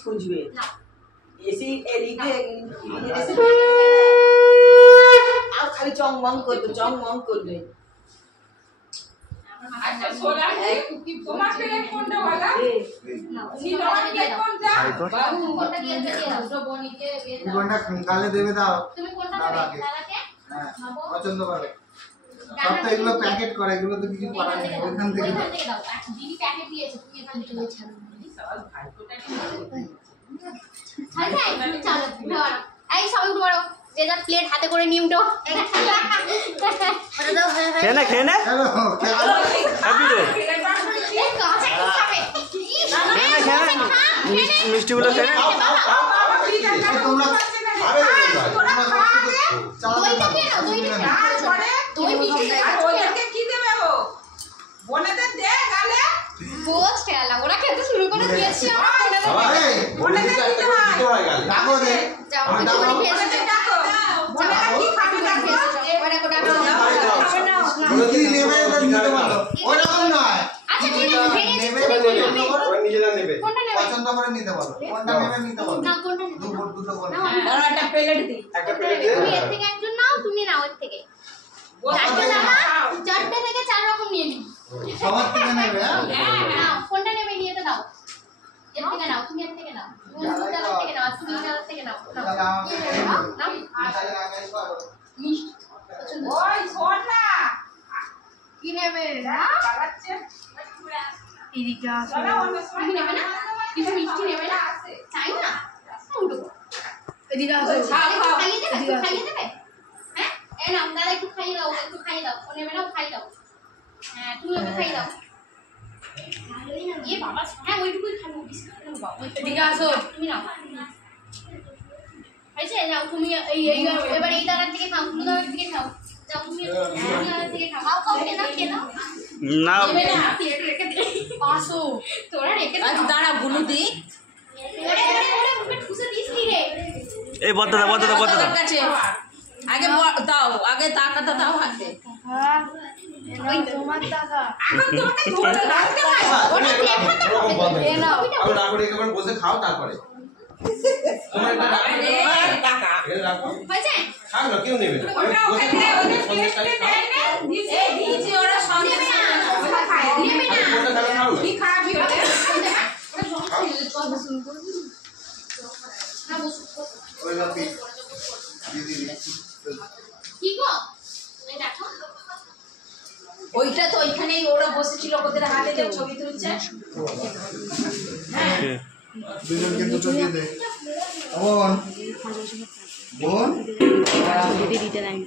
খুঁজবে এসি এদিকে আর খালি চংমং করবে আচ্ছা সোলা কি তোমার পেলে কোনটা वाला নীল রঙের কোনটা বাবু কোনটা দিয়ে দাও দুটো বনিকে দিয়ে দাও কোনটা কালে দেবে দাও তুমি কোনটা দেবে দাদাকে হ্যাঁ পছন্দ করো সব তো এগুলো প্যাকেট করা এগুলো তো কিছু করা নেই ওখান থেকে দাও আচ্ছা দিদি প্যাকেট দিয়েছে তুমি এখান থেকে ছাড়ো সবাই ভাইপোটা কি ছাড় চলো এই সবাই উঠো বড় যে যার প্লেট হাতে করে নিয়ে উঠো খেয়ে নে হ্যাপি রে মিষ্টিগুলো খেয়ে তোমরা ওরা খেতে শুরু করে দিয়েছে পছন্দ করে নিতে বলো কোনটা নেবে নিতে বলো দুটো বলো একটা প্লেট দি তুমি এর থেকে একজন নাও তুমি নাও এর থেকে চারটে থেকে চার রকম নিয়ে নিও সবার থেকে নেবে নাও কোনটা নেবে নিয়ে তো দাও এর থেকে নাও তুমি এর থেকে নাও দাদার থেকে নাও তুমি দাদার থেকে নাও নাও মিষ্টি পছন্দ ওই শোন না কি নেবে পালাচ্ছে এদিকে আসো তুমি নেবে না কিছু মিষ্টি নেবে না চাই না উঠো এদিকে আসো খাইয়ে দেবে হ্যাঁ এই নাও দাদা একটু খাইয়ে দাও ও নেবে না খাইয়ে দাও হ্যাঁ তুমি ওকে খাইয়ে দাও ये बाबा হ্যাঁ ওইটুকুই খাবো বিস্কুট খাবো বাবা এদিকে আসো তুমি নাও আচ্ছা নাও তুমি এই এবার এই দাদার থেকে খাও তুমি দাদার থেকে খাও যাও তুমি দাদার থেকে খাও খাও কেন না রেখে দে পাসো তোরা রেখে দে দাঁড়া গুলো দি ওরে ঠুসে দিস নি রে এই বদ্দা কাছে আগে দাও আগে টাকাটা দাও হাতে ওই তোমার টাকা এখন তারপরে একবার বসে খাও তারপরে তোমার একটা টাকা এর রাখো হয়েছে খাও না কেউ নেবে না ওটা ওখানে ওদের টেস্টে দেয় না এই দিয়েছি ওরা সঙ্গে ওটা খায় নেবে না কোনটা খাবে খাও কি খাবি ওটা না বসো ওই লোকে দিদি কি গো এই দেখো ওইটা তো ওইখানেই ওরা বসেছিল ওদের হাতে যে ছবি তুলছে দুজনকে দুটো দিয়ে দে বোন দিতে দেয়নি